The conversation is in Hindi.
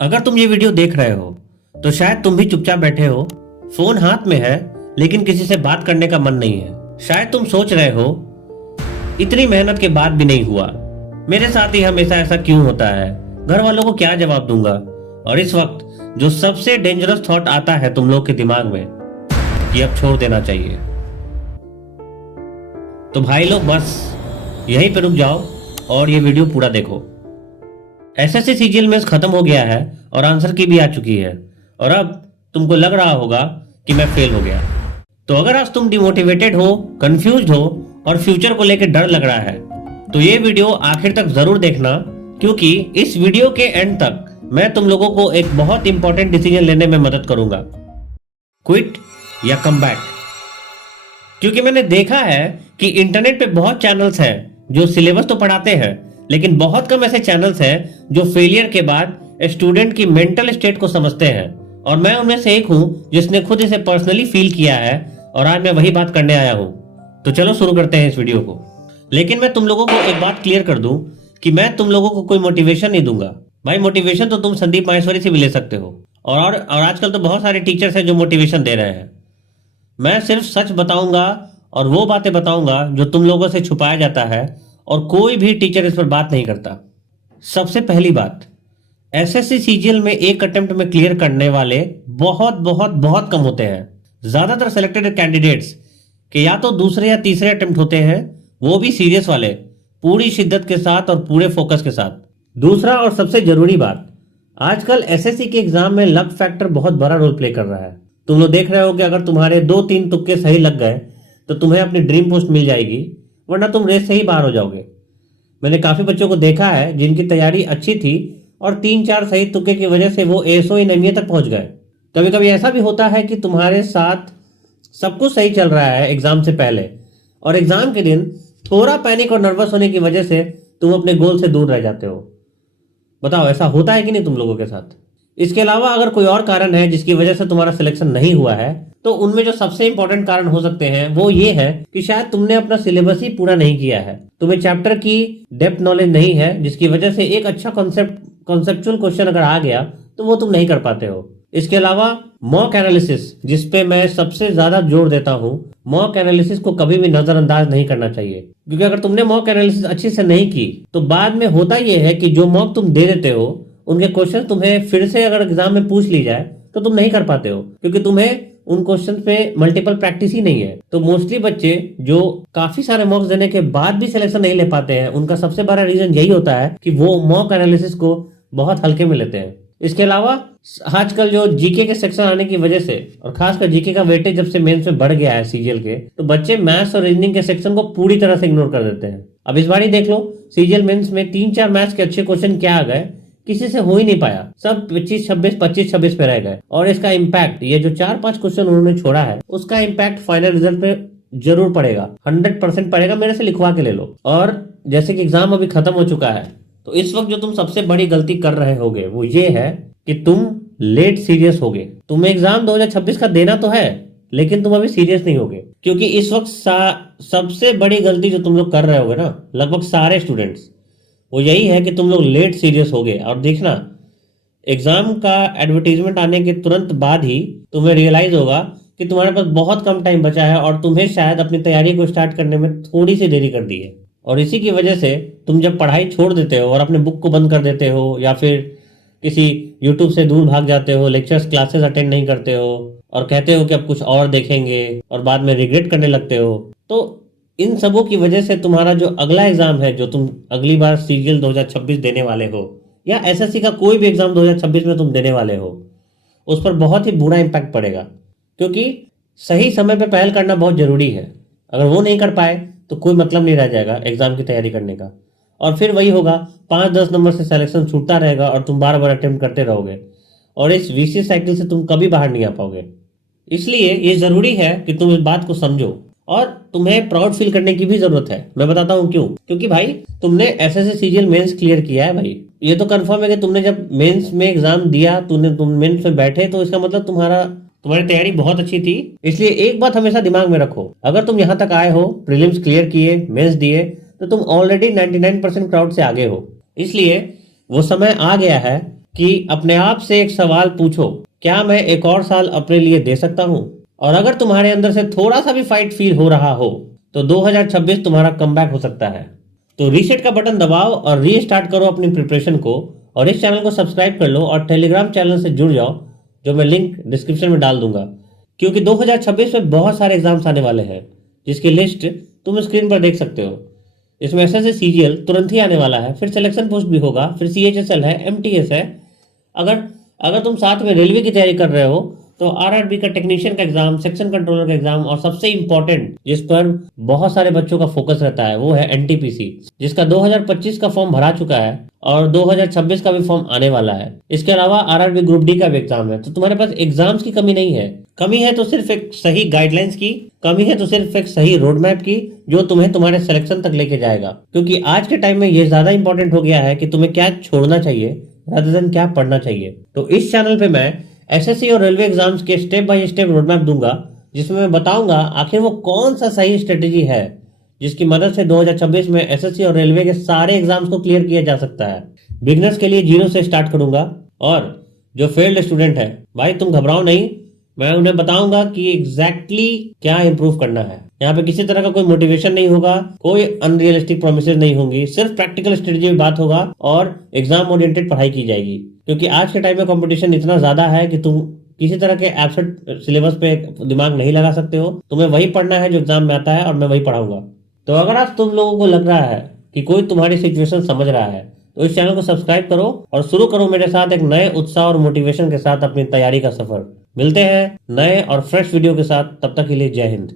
अगर तुम ये वीडियो देख रहे हो तो शायद तुम भी चुपचाप बैठे हो, फोन हाथ में है लेकिन किसी से बात करने का मन नहीं है। शायद तुम सोच रहे हो इतनी मेहनत के बाद भी नहीं हुआ, मेरे साथ ही हमेशा ऐसा क्यों होता है, घर वालों को क्या जवाब दूंगा। और इस वक्त जो सबसे डेंजरस थॉट आता है तुम लोग के दिमाग में कि अब छोड़ देना चाहिए। तो भाई लोग बस यहीं पे रुक जाओ और ये वीडियो पूरा देखो। एसएससी सीजीएल मेंस खत्म हो गया है और आंसर की भी आ चुकी है और अब तुमको लग रहा होगा कि मैं फेल हो गया। तो अगर आज तुम डिमोटिवेटेड हो, कंफ्यूज्ड हो और फ्यूचर को लेकर डर लग रहा है तो ये वीडियो आखिर तक जरूर देखना, क्योंकि इस वीडियो के एंड तक मैं तुम लोगों को एक बहुत इंपॉर्टेंट डिसीजन लेने में मदद करूंगा, क्विट या कम बैक। क्योंकि मैंने देखा है कि इंटरनेट पे बहुत चैनल्स हैं जो सिलेबस तो पढ़ाते हैं, लेकिन बहुत कम ऐसे चैनल्स हैं जो फेलियर के बाद स्टूडेंट की मेंटल स्टेट को समझते हैं। और मैं उनमें से एक हूं जिसने खुद इसे पर्सनली फील किया है और आज मैं वही बात करने आया हूं। तो चलो शुरू करते हैं इस वीडियो को। लेकिन मैं तुम लोगों को एक बात क्लियर कर दूं कि मैं तुम लोगों को कोई मोटिवेशन नहीं दूंगा। भाई मोटिवेशन तो तुम संदीप माहेश्वरी से भी ले सकते हो और आजकल तो बहुत सारे टीचर्स हैं जो मोटिवेशन दे रहे हैं। मैं सिर्फ सच बताऊंगा और वो बातें बताऊंगा जो तुम लोगों से छुपाया जाता है और कोई भी टीचर इस पर बात नहीं करता। सबसे पहली बात, एसएससी सीजीएल में एक अटेम्प्ट में क्लियर करने वाले बहुत बहुत बहुत कम होते हैं। ज्यादातर सिलेक्टेड कैंडिडेट्स के या तो दूसरे या तीसरे अटेम्प्ट होते हैं, वो भी सीरियस वाले, पूरी शिद्दत के साथ और पूरे फोकस के साथ। दूसरा और सबसे जरूरी बात, आजकल एसएससी के एग्जाम में लक फैक्टर बहुत बड़ा रोल प्ले कर रहा है। तुम लोग देख रहे हो कि अगर तुम्हारे 2-3 तुक्के सही लग गए तो तुम्हें अपनी ड्रीम पोस्ट मिल जाएगी, वरना तुम रेस से ही बाहर हो जाओगे। मैंने काफी बच्चों को देखा है जिनकी तैयारी अच्छी थी और 3-4 सही तुक्के की वजह से वो एसओ इन एमए तक पहुंच गए। कभी कभी ऐसा भी होता है कि तुम्हारे साथ सब कुछ सही चल रहा है एग्जाम से पहले और एग्जाम के दिन थोड़ा पैनिक और नर्वस होने की वजह से तुम अपने गोल से दूर रह जाते हो। बताओ ऐसा होता है कि नहीं तुम लोगों के साथ? इसके अलावा अगर कोई और कारण है जिसकी वजह से तुम्हारा सिलेक्शन नहीं हुआ है तो उनमें जो सबसे इंपॉर्टेंट कारण हो सकते हैं वो ये है कि शायद तुमने अपना सिलेबस ही पूरा नहीं किया है, तुम्हें चैप्टर की डेप्थ नॉलेज नहीं है, जिसकी वजह से एक अच्छा कॉन्सेप्चुअल क्वेश्चन अगर आ गया तो वो तुम नहीं कर पाते हो। इसके अलावा मॉक एनालिसिस, जिसपे मैं सबसे ज्यादा जोर देता हूँ, मॉक एनालिसिस को कभी भी नजरअंदाज नहीं करना चाहिए। क्योंकि अगर तुमने मॉक एनालिसिस अच्छी से नहीं की तो बाद में होता यह है कि जो मॉक तुम दे देते हो उनके क्वेश्चन तुम्हें फिर से अगर एग्जाम में पूछ ली जाए तो तुम नहीं कर पाते हो, क्योंकि तुम्हें उन क्वेश्चन पे मल्टीपल प्रैक्टिस ही नहीं है। तो मोस्टली बच्चे जो काफी सारे मॉक्स देने के बाद भी सिलेक्शन नहीं ले पाते हैं, उनका सबसे बड़ा रीजन यही होता है कि वो मॉक एनालिसिस को बहुत हल्के में लेते हैं। इसके अलावा आजकल जो जीके के सेक्शन आने की वजह से और खासकर जीके का वेटेज जब से मेंस में बढ़ गया है सीजीएल के, तो बच्चे मैथ्स और रीजनिंग के सेक्शन को पूरी तरह से इग्नोर कर देते हैं। अब इस बार ही देख लो सीजीएल मेंस में 3-4 मैथ्स के अच्छे क्वेश्चन क्या आ गए, किसी से हो ही नहीं पाया, सब 25-26 पे रह गए। और इसका इम्पैक्ट, ये जो 4-5 क्वेश्चन उन्होंने छोड़ा है उसका इम्पैक्ट फाइनल रिजल्ट पे जरूर पड़ेगा, 100% पड़ेगा, मेरे से लिखवा के ले लो। और जैसे कि एग्जाम अभी खत्म हो चुका है तो इस वक्त जो तुम सबसे बड़ी गलती कर रहे होगे वो ये है कि तुम लेट सीरियस होगे। तुम्हें एग्जाम 2026 का देना तो है लेकिन तुम अभी सीरियस नहीं होगे, क्योंकि इस वक्त सबसे बड़ी गलती जो तुम लोग कर रहे होगे ना, लगभग सारे स्टूडेंट्स, वो यही है कि तुम लोग लेट सीरियस हो गए। और देखना एग्जाम का एडवर्टीजमेंट आने के तुरंत बाद ही तुम्हें रियलाइज होगा कि तुम्हारे पास बहुत कम टाइम बचा है और तुम्हें शायद अपनी तैयारी को स्टार्ट करने में थोड़ी सी देरी कर दी है। और इसी की वजह से तुम जब पढ़ाई छोड़ देते हो और अपने बुक को बंद कर देते हो या फिर किसी यूट्यूब से दूर भाग जाते हो, लेक्चर्स क्लासेस अटेंड नहीं करते हो और कहते हो कि अब कुछ और देखेंगे और बाद में रिग्रेट करने लगते हो, तो इन सबों की वजह से तुम्हारा जो अगला एग्जाम है जो तुम अगली बार सीजीएल 2026 देने वाले हो या एसएससी का कोई भी एग्जाम 2026 में तुम देने वाले हो, उस पर बहुत ही बुरा इंपैक्ट पड़ेगा। क्योंकि सही समय पे पहल करना बहुत जरूरी है। अगर वो नहीं कर पाए तो कोई मतलब नहीं रह जाएगा एग्जाम की तैयारी करने का, और फिर वही होगा 5-10 नंबर से सिलेक्शन छूटता रहेगा और तुम बार बार अटेम्प्ट करते रहोगे और इस विशियस साइकिल से तुम कभी बाहर नहीं आ पाओगे। इसलिए ये जरूरी है कि तुम इस बात को समझो और तुम्हें प्राउड फील करने की भी जरूरत है। मैं बताता हूँ क्यों। क्योंकि भाई तुमने एसएससी सीजीएल मेंस क्लियर किया है, भाई ये तो कंफर्म है कि तुमने जब मेंस में एग्जाम दिया, तुम मेंस में बैठे, तो इसका मतलब तुम्हारी तैयारी बहुत अच्छी थी। इसलिए एक बात हमेशा दिमाग में रखो, अगर तुम यहाँ तक आए हो, प्रीलिम्स क्लियर किए, मेंस दिए, तो तुम ऑलरेडी 99% क्राउड से आगे हो। इसलिए वो समय आ गया है कि अपने आप से एक सवाल पूछो, क्या मैं एक और साल अपने लिए दे सकता हूं? और अगर तुम्हारे अंदर से थोड़ा सा भी फाइट फील हो रहा हो तो 2026 तुम्हारा कमबैक हो सकता है। तो रीसेट का बटन दबाओ और रीस्टार्ट करो अपनी प्रिपरेशन को, और इस चैनल को सब्सक्राइब कर लो और टेलीग्राम चैनल से जुड़ जाओ, जो मैं लिंक डिस्क्रिप्शन में डाल दूंगा। क्योंकि 2026 में बहुत सारे एग्जाम्स आने वाले हैं, जिसकी लिस्ट तुम स्क्रीन पर देख सकते हो। इसमें एसएससी सीजीएल तुरंत ही आने वाला है, फिर सिलेक्शन पोस्ट भी होगा, फिर सीएचएसएल है, एमटीएस है। अगर अगर तुम साथ में रेलवे की तैयारी कर रहे हो तो आरआरबी का टेक्नीशियन का एग्जाम, सेक्शन कंट्रोलर का एग्जाम, और सबसे इंपॉर्टेंट जिस पर बहुत सारे बच्चों का फोकस रहता है वो है एनटीपीसी, जिसका 2025 का फॉर्म भरा चुका है और 2026 का भी फॉर्म आने वाला है। इसके अलावा आरआरबी ग्रुप डी का भी एग्जाम है। तो तुम्हारे पास एग्जाम्स की कमी नहीं है, कमी है तो सिर्फ एक सही गाइडलाइंस की, कमी है तो सिर्फ एक सही रोड मैप की, जो तुम्हें तुम्हारे सिलेक्शन तक लेके जाएगा। क्योंकि आज के टाइम में ये ज्यादा इंपॉर्टेंट हो गया है कि तुम्हें क्या छोड़ना चाहिए rather than क्या पढ़ना चाहिए। तो इस चैनल पे मैं एसएससी और रेलवे एग्जाम्स के step by step road map दूंगा, जिसमें मैं बताऊंगा आखिर वो कौन सा सही स्ट्रेटेजी है जिसकी मदद से 2026 में एसएससी और रेलवे के सारे एग्जाम्स को क्लियर किया जा सकता है। बिगनर्स के लिए जीरो से स्टार्ट करूंगा, और जो फेल्ड स्टूडेंट है भाई तुम घबराओ नहीं, मैं उन्हें बताऊंगा कि एग्जैक्टली क्या इंप्रूव करना है। यहाँ पे किसी तरह का कोई मोटिवेशन नहीं होगा, कोई अनरियलिस्टिक प्रोमिसेस नहीं होंगी, सिर्फ प्रैक्टिकल स्ट्रेटेजी में बात होगा और एग्जाम ओरिएंटेड पढ़ाई की जाएगी। क्योंकि आज के टाइम में कंपटीशन इतना ज्यादा है कि तुम किसी तरह के एब्सेंट सिलेबस पे दिमाग नहीं लगा सकते हो। तुम्हें वही पढ़ना है जो एग्जाम में आता है, और मैं वही पढ़ाऊंगा। तो अगर आज तुम लोगों को लग रहा है कि कोई तुम्हारी सिचुएशन समझ रहा है तो इस चैनल को सब्सक्राइब करो और शुरू करो मेरे साथ एक नए उत्साह और मोटिवेशन के साथ अपनी तैयारी का सफर। मिलते हैं नए और फ्रेश वीडियो के साथ, तब तक के लिए जय हिंद।